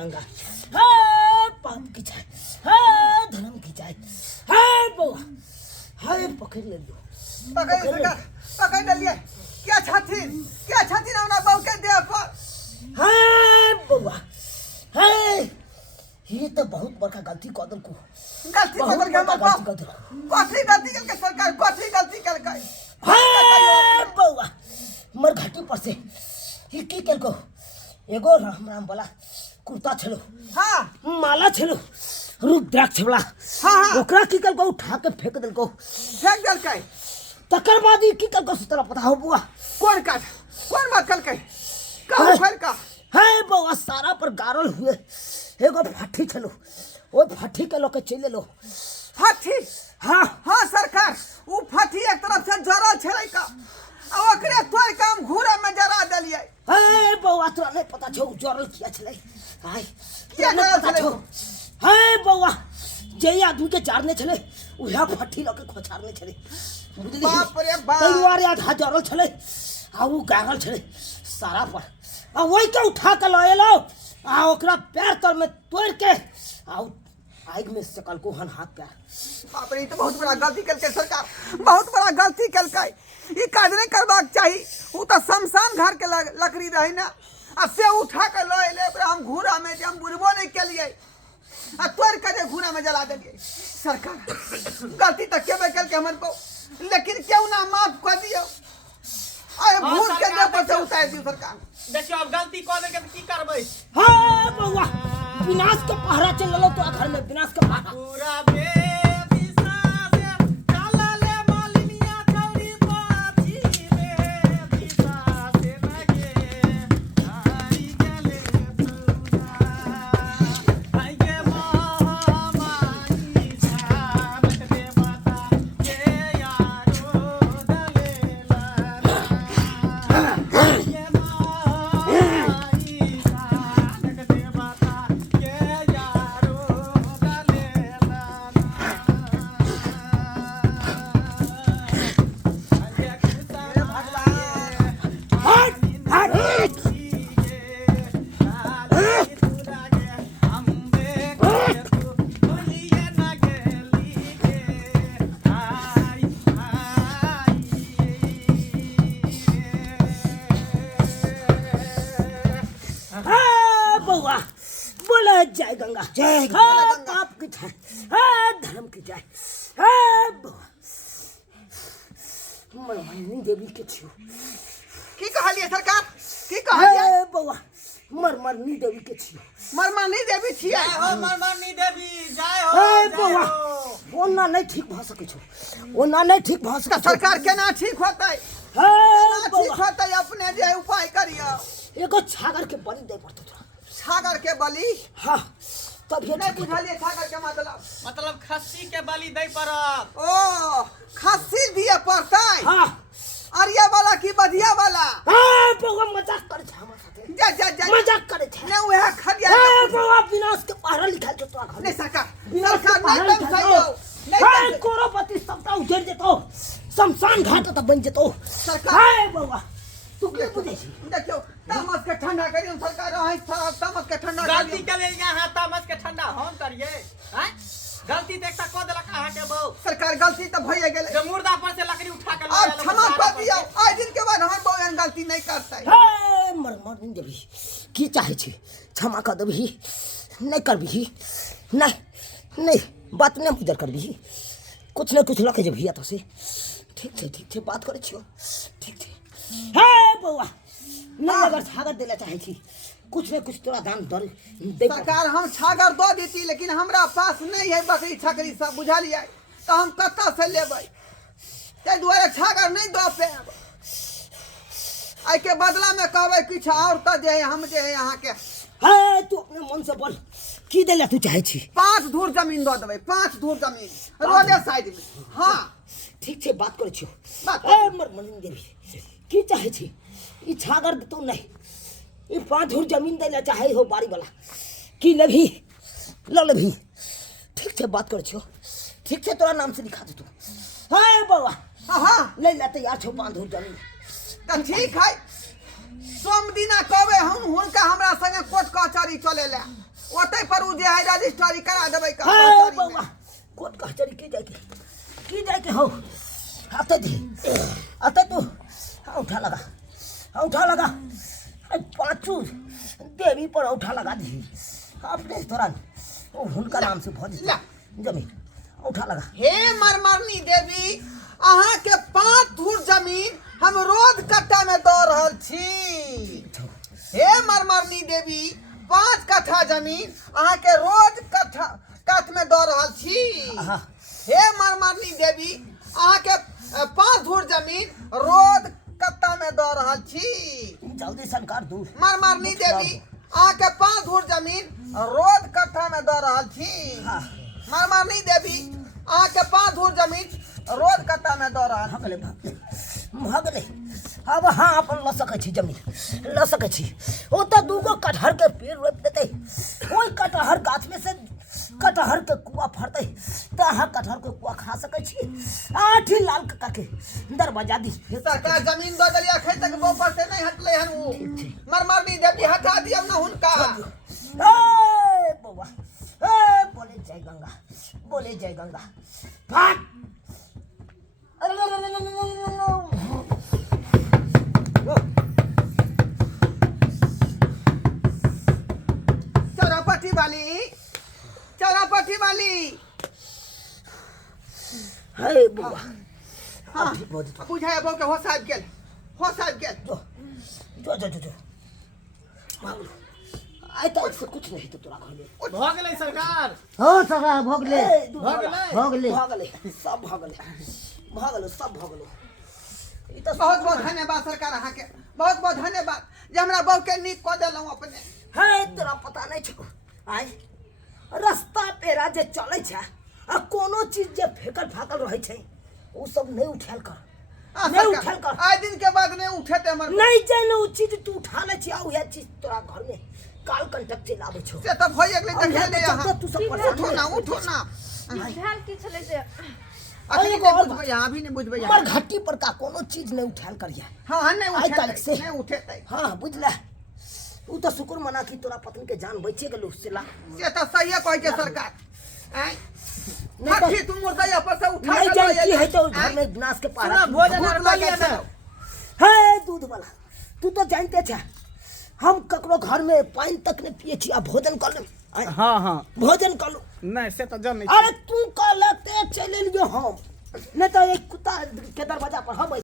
गंगा, हाय पाप की जाए, हाय धर्म की जाए, हाय बउआ, हाय पकड़ ले लो, पकड़ लिया। क्या छाती ना बहू के देह पर। हाय बउआ, हाय ये तो बहुत बड़का गलती कदल को गलती बदल के हम कथी गलती करके सरकार कथी गलती करके। हाय बउआ मर घाटी पर से ये की कर को एगो राम राम वाला कुर्ता छलो, हां माला छलो, रुद्राक्ष वाला, हां ओकरा की कर को उठा के फेंक देल को, तकर बाद की कर को तोरा पता हो बुआ कौन बात करके कहू फेर का। हाय बउआ सारा पर गारल हुए एगो फाठी छलो, ओ फाठी के लोके चले लो। फाठी हां सरकार उ फाठी एक तरफ से जरा छलै का आ ओकरे तोय काम घूरे में जरा देलिए। हाय बउआ तोरा नहीं पता छौ जरल किया छलै, हाय किया पता छौ। हाय बउआ जे आदमी के चारने छले उहा फाठी लोके खोछारने छले, बुझली बाप रे बाप। तैयार आधा जरल छले आ उ गारल छले सारा पर आ वही के उठा के लए लो आ ओकरा पैर तर में तोड़ के आ आग में सकल को हन हाथ पैर। बाप रे तो बहुत बड़ा गलती करके सरकार, बहुत बड़ा गलती करके। ई काज नहीं करबाक चाहिए। उ तो शमशान घर के लकड़ी रही ना आ से उठा के लए ले हम घूरा में हम बुझबो नहीं के लिए आ तोड़ के जे घूरा में जला देलिए। सरकार गलती तो केबे करके हमन को, लेकिन क्यों ना माफ कर दियो। अरे भूल के दे पर से उतार दियो सरकार। देखियो अब गलती कर देके की करबै। हां बउआ विनाश के पहरा चल लो तो घर में विनाश के पहरा पूरा बे विश्वास चला ले मालिनिया चौड़ी पाछी में विश्वास लगे आई गेले पूरा आई गे महामाई छाप दे बता के यारो दलेला ये महामाई छाप दे बता के यारो दलेला हट हट बउआ बोले जय गंगा, जय गंगा, पाप की जाए, धर्म की जाए। बउआ मरमनी देवी के छियो, की कहलिए सरकार की कहलिए। बउआ मरमनी देवी के छियो, मरमनी देवी छिए। जय हो मरमनी देवी, जय हो बउआ ओना नहीं ठीक भ सके छो, ओना नहीं ठीक भ सके छो। सरकार केना ठीक होतै, हां ठीक बउआ होतै अपने जे उपाय करियो। एगो छागर के बलि दे पड़तो तोरा। छागर के बलि हां तब ये नहीं बुझलिए छागर के मतलब खस्सी के बलि दै पड़त। ओ खस्सी दिए पड़तै। हां अरिया वाला की बधिया वाला। बउआ मजाक करे छ हमर साथे, जा मजाक करे छ। ने वह खदिया बउआ विनाश के पहरा लिखा छ तोरा घर नहीं में। सरकार विनाश के सरकार पहरा नहीं लिखा तम छ। सही नहीं करोड़पति सबटा उजड़ जेतो, शमशान घाट त बन जेतो। सरकार हाय बउआ तू के बुझे छी। देखियो तामस के ठंडा करियो सरकार है तामस के ठंडा गलती करियो। के लिए यहाँ तामस के ठंडा हम करिए हैं। गलती देखता को देलक अहाँ के बहु सरकार गलती तो भइए गेले। जो मुर्दा पर से लकड़ी उठा के अब क्षमा कर दियो। आज दिन के बाद हम बहु गलती नहीं करतै। हाय मरमनी देवी की चाहे छी क्षमा कर देबही, नहीं करबही, नहीं बात नहीं मुजर करबही, कुछ न कुछ लके जेबही तो से। ठीक छे बात करे छियो, ठीक छे। हाय बउआ नहीं अगर छागर देला चाहे छी कुछ न कुछ तोरा दान दर दे। सरकार हम छागर दो देती लेकिन हमरा पास नहीं है बकरी छकरी सब बुझलिए तो हम कत्ता से लेबै। ते दुआरे छागर नहीं दो पे आई के बदला में कहबै कुछ और तो जे है हम जे है यहाँ के। हाय तू अपने मन से बोल की देला तू चाहे छी। 5 धूर जमीन दो देबै, 5 धूर जमीन रोडे साइड में। हाँ ठीक छे बात करे छियो। बात ए मरमनी देवी की चाहे छी ई छागर तो नहीं ई 5 धूर जमीन देला चाहे हो बाड़ी वाला की लेभी ल लेभी। ठीक छे बात करे छियो, ठीक छे तोरा नाम से लिखा दे तू। हाय बउआ हाँ ले ले तैयार छो 5 धूर जमीन। तो ठीक है सोम दिना कहबै हम हुनका हमरा संगे कोर्ट कचहरी चले ले। ओते पर उ जे है रजिस्ट्री करा देबै का हे कचहरी बउआ में। कोर्ट कचहरी की जाए के हो आते तू उठा लगा पांचू देवी पर उठा लगा दी अपने दौरान हुनका नाम से भज ला। जमीन उठा लगा हे मरमरनी देवी अहाँ के 5 धूर जमीन हम रोज कट्टा में दऽ रहल छी। हे मरमरनी देवी 5 कट्ठा जमीन अहाँ के रोज कट में दऽ रहल छी। आहा। हे मरमरनी देवी अहाँ के 5 धूर जमीन रोज कट्टा में दऽ रहल छी। जल्दी सरकार दूर मरमरनी देवी अहाँ के 5 धूर जमीन रोज कट्ठा में दऽ रहल छी। हाँ। मरमरनी देवी अहाँ के 5 धूर जमीन रोज कट्टा में दऽ रहल छी। भगले अब हाँ अपन ल सकै छी जमीन ल सकै छी ओ तो दूगो कटहर के पेड़ रोप देते ओई कटहर गाछ में से कटहर के कुआ फरते तो अहाँ कटहर के कुआ खा सकै छी 8 लाल काका के दरवाजा दी सरकार जमीन दऽ देलिया अखन तक बोपर से नहीं हटले हन उ मरमरनी देवी हटा दियौ न हुनका। ए बउआ ए बोले जय गंगा फाट चौरापट्टी वाली हे बउआ हाँ बुझाए बो के होश आबि गेल जो भागलो आइ तक से कुछ नहीं तो तोरा घर में भ गेलै सरकार हो सरकार भोगले भगले सब भगलो ई तो बहुत बहुत धन्यवाद सरकार अहाँ के बहुत बहुत धन्यवाद जे हमरा बहू के नीक कऽ देलहुँ अपने। है तोरा पता नहीं छौ आइ रास्ता पेरा जे चलै छै आ कोनो चीज जे फेकल फाकल रहै छै ओ सब नहीं उठाल कर नहीं उठाल कर आइ दिन के बाद नहीं उठेते हमर नहीं जाने वो चीज तू उठा ले छी आ उहे चीज तोरा घर में काल कंटक चल आबै छौ से तऽ भइए गेलै देख ले अहाँ तू सब परेशान उठो ना भेल की छलै से अखनी एगो और नहीं बुझबै अहाँ अभी नहीं बुझबै हमर घाटी पर का कोनो चीज नहीं उठाल करिया हाँ नहीं आइ काल्हि से। उठेतै नहीं उठेतै हाँ बुझले उ तो शुक्र मना कि तोरा पत्नी के जान बचे गेलो से ला से तऽ सही कहै छै सरकार आइ नहीं तो- हठी तुम मुर्दैया पर से उठा नहीं के जाने लऽ की है अइयै। तो घर में विनाश के पारा सुना, भोजन भूख और लगे लिया छै। ना। है दूध वाला तू तो जानते छ हम ककरो घर में पानी तक नहीं पिए छी आ भोजन कर ले हाँ भोजन कर लो नहीं से तो जन अरे तू कहलते चले लियो हम नहीं तो एक कुत्ता के दरवाजा पर हम